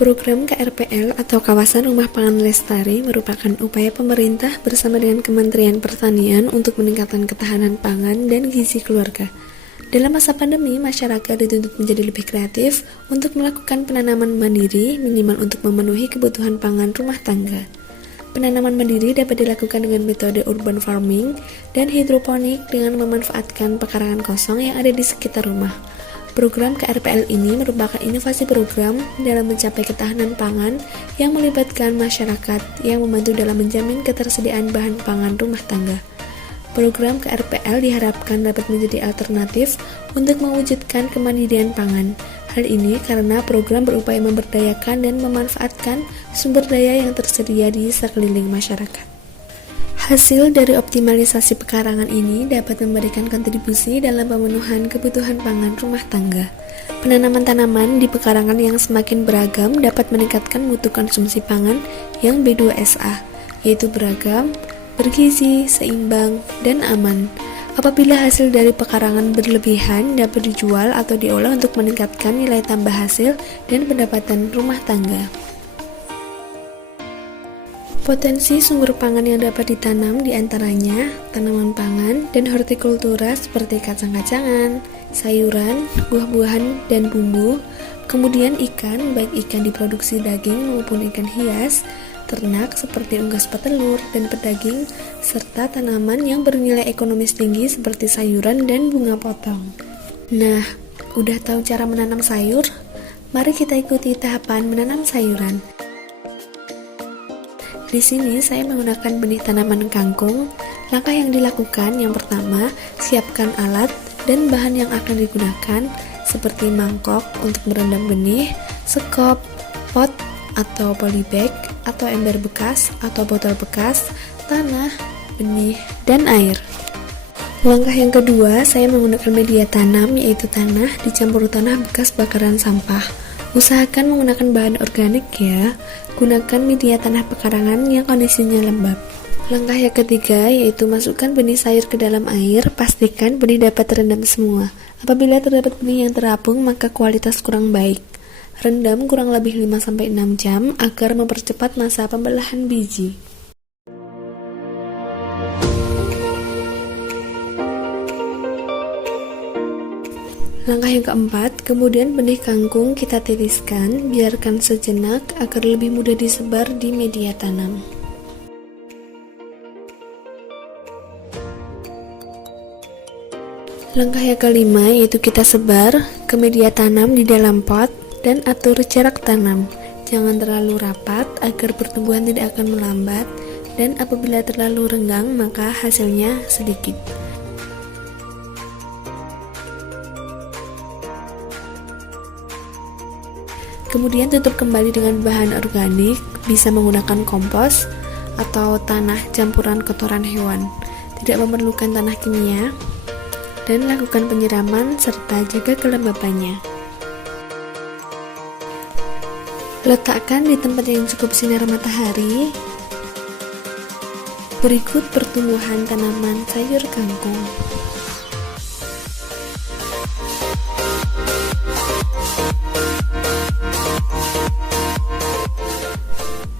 Program KRPL atau Kawasan Rumah Pangan Lestari merupakan upaya pemerintah bersama dengan Kementerian Pertanian untuk meningkatkan ketahanan pangan dan gizi keluarga. Dalam masa pandemi, masyarakat dituntut menjadi lebih kreatif untuk melakukan penanaman mandiri minimal untuk memenuhi kebutuhan pangan rumah tangga. Penanaman mandiri dapat dilakukan dengan metode urban farming dan hidroponik dengan memanfaatkan pekarangan kosong yang ada di sekitar rumah. Program KRPL ini merupakan inovasi program dalam mencapai ketahanan pangan yang melibatkan masyarakat yang membantu dalam menjamin ketersediaan bahan pangan rumah tangga. Program KRPL diharapkan dapat menjadi alternatif untuk mewujudkan kemandirian pangan. Hal ini karena program berupaya memberdayakan dan memanfaatkan sumber daya yang tersedia di sekeliling masyarakat. Hasil dari optimalisasi pekarangan ini dapat memberikan kontribusi dalam pemenuhan kebutuhan pangan rumah tangga. Penanaman tanaman di pekarangan yang semakin beragam dapat meningkatkan mutu konsumsi pangan yang B2SA, yaitu beragam, bergizi, seimbang, dan aman. Apabila hasil dari pekarangan berlebihan dapat dijual atau diolah untuk meningkatkan nilai tambah hasil dan pendapatan rumah tangga. Potensi sumber pangan yang dapat ditanam diantaranya tanaman pangan dan hortikultura seperti kacang-kacangan, sayuran, buah-buahan, dan bumbu, kemudian ikan, baik ikan diproduksi daging maupun ikan hias, ternak seperti unggas petelur dan pedaging, serta tanaman yang bernilai ekonomis tinggi seperti sayuran dan bunga potong. Nah, udah tahu cara menanam sayur? Mari kita ikuti tahapan menanam sayuran. Di sini saya menggunakan benih tanaman kangkung. Langkah yang dilakukan yang pertama, siapkan alat dan bahan yang akan digunakan seperti mangkok untuk merendam benih, sekop, pot atau polybag atau ember bekas atau botol bekas, tanah, benih, dan air. Langkah yang kedua, saya menggunakan media tanam yaitu tanah dicampur tanah bekas bakaran sampah. Usahakan menggunakan bahan organik ya. Gunakan media tanah pekarangan yang kondisinya lembab. Langkah yang ketiga yaitu masukkan benih sayur ke dalam air. Pastikan benih dapat terendam semua. Apabila terdapat benih yang terapung maka kualitas kurang baik. Rendam kurang lebih 5-6 jam agar mempercepat masa pembelahan biji. Langkah yang keempat, kemudian benih kangkung kita tiriskan, biarkan sejenak agar lebih mudah disebar di media tanam. Langkah yang kelima yaitu kita sebar ke media tanam di dalam pot dan atur jarak tanam. Jangan terlalu rapat agar pertumbuhan tidak akan melambat, dan apabila terlalu renggang maka hasilnya sedikit. Kemudian tutup kembali dengan bahan organik, bisa menggunakan kompos atau tanah campuran kotoran hewan. Tidak memerlukan tanah kimia, dan lakukan penyiraman serta jaga kelembapannya. Letakkan di tempat yang cukup sinar matahari. Berikut pertumbuhan tanaman sayur kangkung.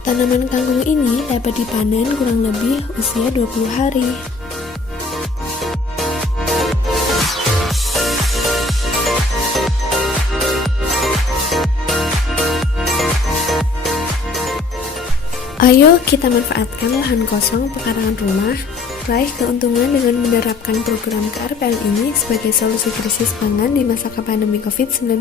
Tanaman kangkung ini dapat dipanen kurang lebih usia 20 hari. Ayo kita manfaatkan lahan kosong pekarangan rumah, raih keuntungan dengan menerapkan program KRPL ini sebagai solusi krisis pangan di masa pandemi COVID-19.